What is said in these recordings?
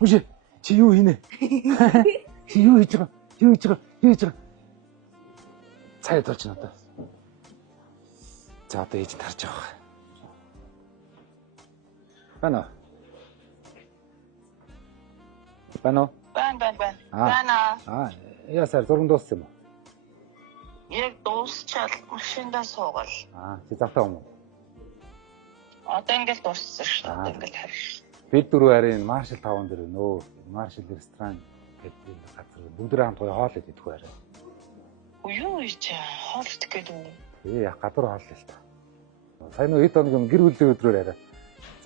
Бүшээ. Чи юу хийнэ? Чи юу хийж байгаа? Юу хийж байгаа? Цай толч надаа. За одоо ээж тарж байгаа. Байна. Байна. Ясаар зураг дууссан юм уу? Яг дуусчаал машиндаа суугаал. Чи завтаа юм уу? Одоо ингээл дууссан шүү. Одоо ингээл харж. Бид дөрөв харин Маршал 5 дээр нөө Маршал ресторан гэдэг газар бүгд хамт гоё хоол идэх байраа. Юу ийч хоол идэх гээд үү? Яг гадуур хоол л та. Сайн уу хэд хоног юм гэр бүлийн өдрөөр арай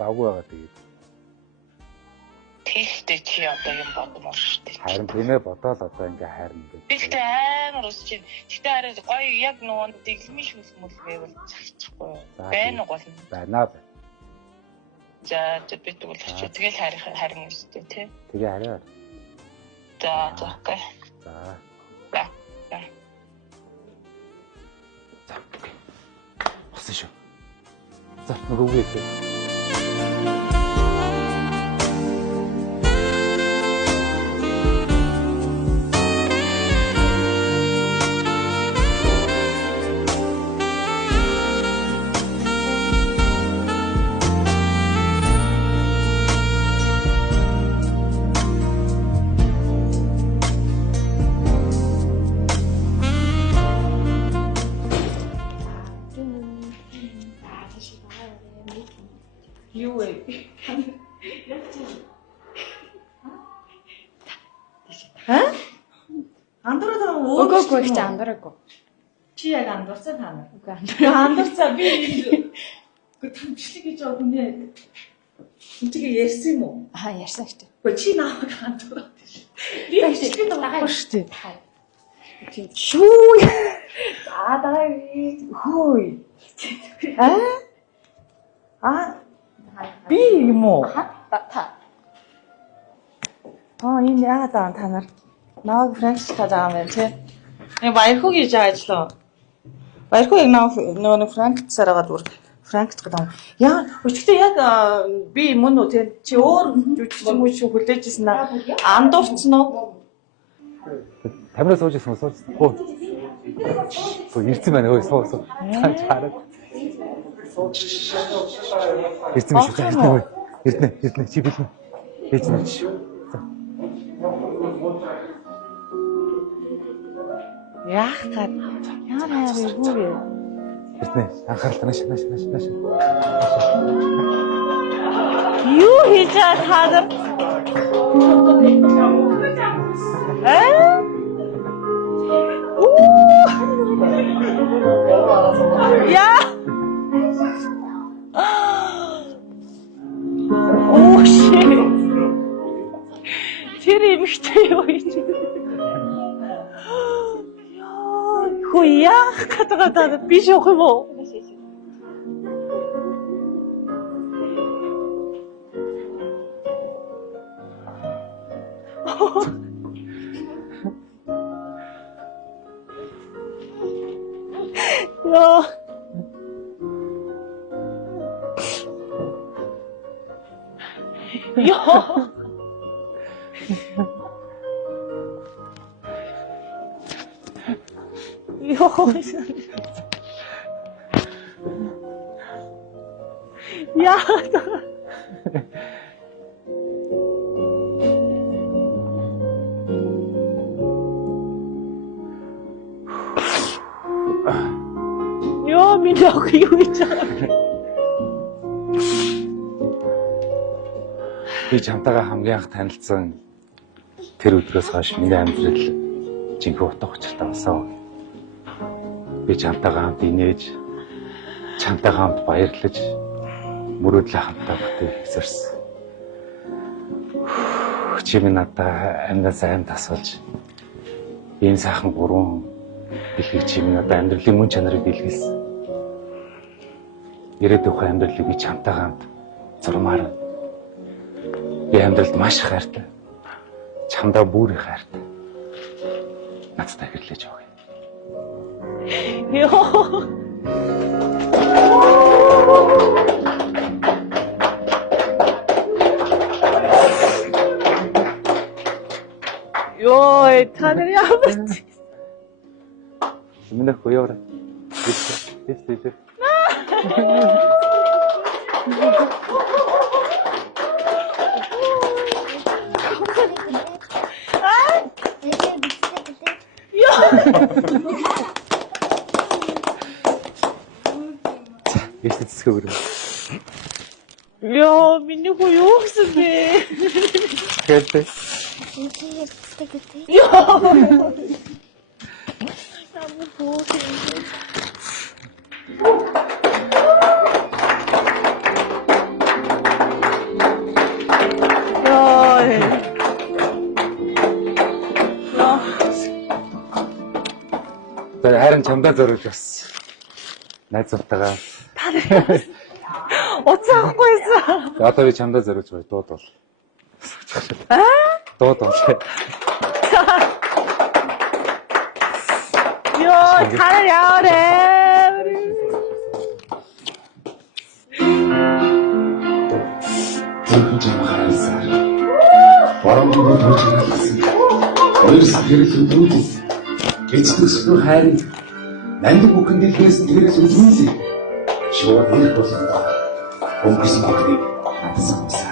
завгүй байгаа тэгээд. Тэгтээ чи одоо юм бодмоор шүү дээ. Харин тэмээ бодоол одоо ингээ хайрна гэдэг. Тэгтээ амар ус чинь. Тэгтээ арай гоё яг нөгөө дэглэмийн шүлмөл байвал цавчихгүй. Байна уу гол нь? Байна. За бид тэгвэл очиж тэгэл харин өстэй тий. Тэгээ хараа. За окей. За. Басан шүү. За нөгөө үгүй. Юу вэ? Андуураа Өгөөгүй ч андуураагүй. Чи яг андуурцаа та нар. Үгүй андуурцаа би үгүй тамчлаг гэж байгаа хүнээ. Үнтэйгээ ярьсан юм уу? Ярьсан шүү дээ. Үгүй чи наавар андуураад шүү. Би хичээдэг байгаа шүү дээ. Шүү. Даа хөөй. Би юм уу? Та. Энэ яагаад та нар наваг франкч гэж байгаа юм бэ те? Энэ баярхуу гэж ажиллаа. Баярхуу яг нөгөө франкцаар байгаа дүр франкч гэдэг юм. Яа, өчигдөө яг би мөн үү те? Чи өөр жүжигчин мөч хүлээжсэн андуурцсан уу? Тамираа сууж ирсэн уу? Хөө. Суу ирсэн байна өө суу. Цааш хараад. Ирсэн биш үү? Ирсэн. Чи бэлэн. Ирсэн чи. Яах гээд ямар хайргүй. Ирсэн. Анхаарал тааш. Юу хийж байгаа та яа. Shit. Тэр эмэгтэй юу гэж. Хөө яах гээд байгаа би шоох юм уу? Яа. Минь яг юу гэж. Би чамтайгаа хамгийн анх танилцсан тэр өдрөөс хойш миний амьдрал жинхэнэ утга учиртай болсон. Би чамтайгаа хамт инээж, чамтайгаа хамт баярлаж, мөрөөдлөө хамтаа бүтээх зорьсон. Чи минь надад амьдаа амт асуулж, ийм сайхан гурван дэлхийг чи минь надад амьдралын мөн чанарыг дэлгэлсэн. Ирээдүйн амьдралыг би чамтайгаа хамт зурмаар. Би амьдралд маш хайртай. Чамдаа бүр их хайртай. Надтай гэрлэж өгье. Йоо. та нар ямар ч Миний хоёроо. Тэт. ಎಷ್ಟು цэцгэр. Яа, миний хөө юу гэсэн бэ? Хэлтэй. Тэр харин чамдаа зориулж бас. Найз завтагаа. Уцаахгүйсэн. Одоо би чамдаа зориулж бай дууд бол. Дууд бол. Йоо, та нар яарэ? Жим харалсаар. Боромгоо төвчнэлсэн. Хоёр сахирын дүүдс. Эцэгсгүй хайрын нандин бүхэн дэлхээс тэрээс үзүүлээ. Шууд ирэх болсон ба. Өнгөрсөн бүхнийг хандсансаа.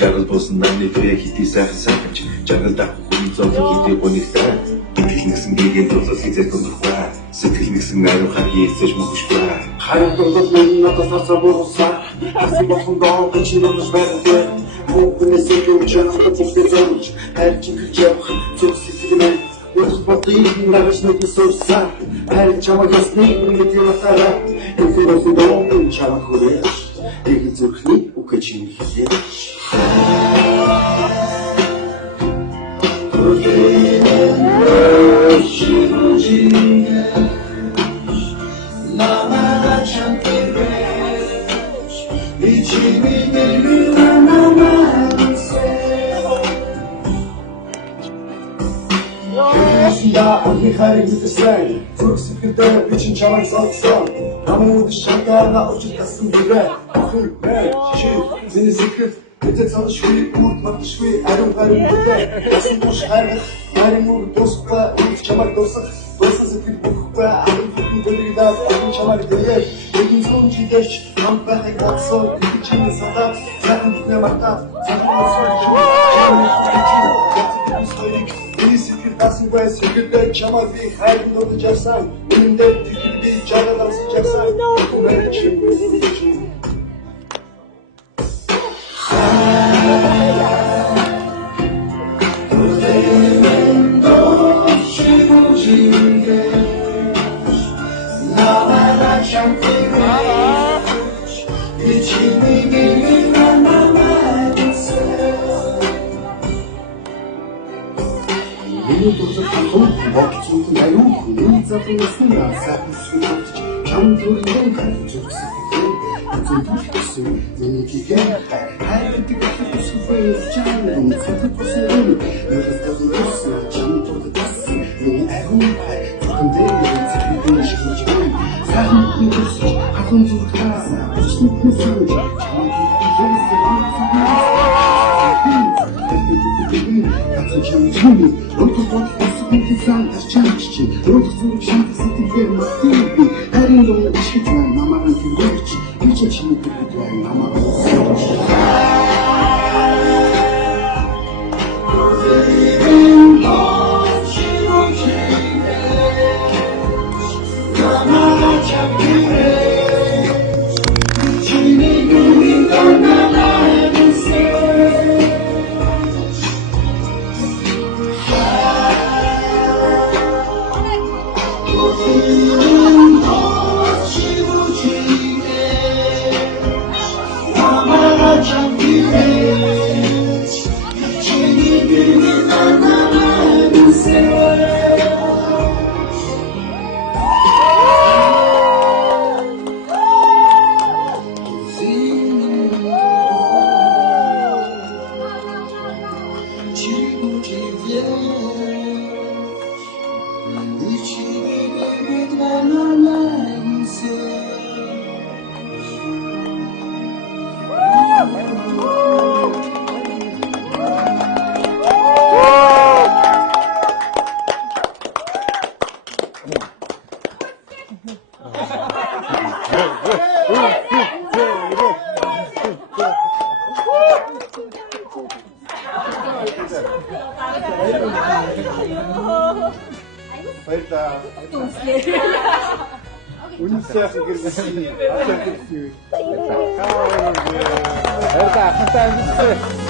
Жагал босон намны төрөө хитий сайхан сайхамч жагал дах хүний зов хитий гонигтай итгэл нэгсэн гэген тусаас хизээ гонхва сэтгэл нэгсэн аюу хагийн эцэж мөхшгүй хайр дурдад минь надад цацаа буусаа асан бохон гоо чиний бэрдэ бүхнээс юм чанарт зүгтэж хайр чихж явах зүг сэтгэлээ Ус батын нагаш нэг сууса хайр чамаг ясны нэг юмтара энэ босон дом чамаг хүрээ их зүрхний үкэчний хизээ Я отдыхаю где-то срань, вдруг секретарь причин чамай салксан. Намуд шантарна очилтасан бирэ, хуй бэ, ши, зини секрет, это цалшви, урт матшви, арим гарим бирэ, ясын бош хайрах, гарим ур доспа, урт чамай досах, доса секрет бухба, арим фитин биридас, арим чамай бирэ, егин сон жидеш, хампахи гатсон, икичини садат, захын бухне мартат, захын сон чамай, чамай, чамай, Асынбай секретарь чамаг би хайрын ордож явсан үнэндээ fikir би жагаад авсаж явсан үнээр чинь Бокчууд аюу хүний задлсан сайхан сүлж чам төрлийн гал зүгсэхээ зүгтсэн миний гихэн хайрдаг хүсвээ чам зүгтсэн нэгтэйсэн чам төрсөн миний аюу хай зөвхөндөө зөвхөн шийдэж сайхан хүсвээ хатан зүгтээс өчнөд сүлж чам Chini Баярлалаа. Үнэхээр гэрбэлээ. Баярлалаа. Ахтай амжилт.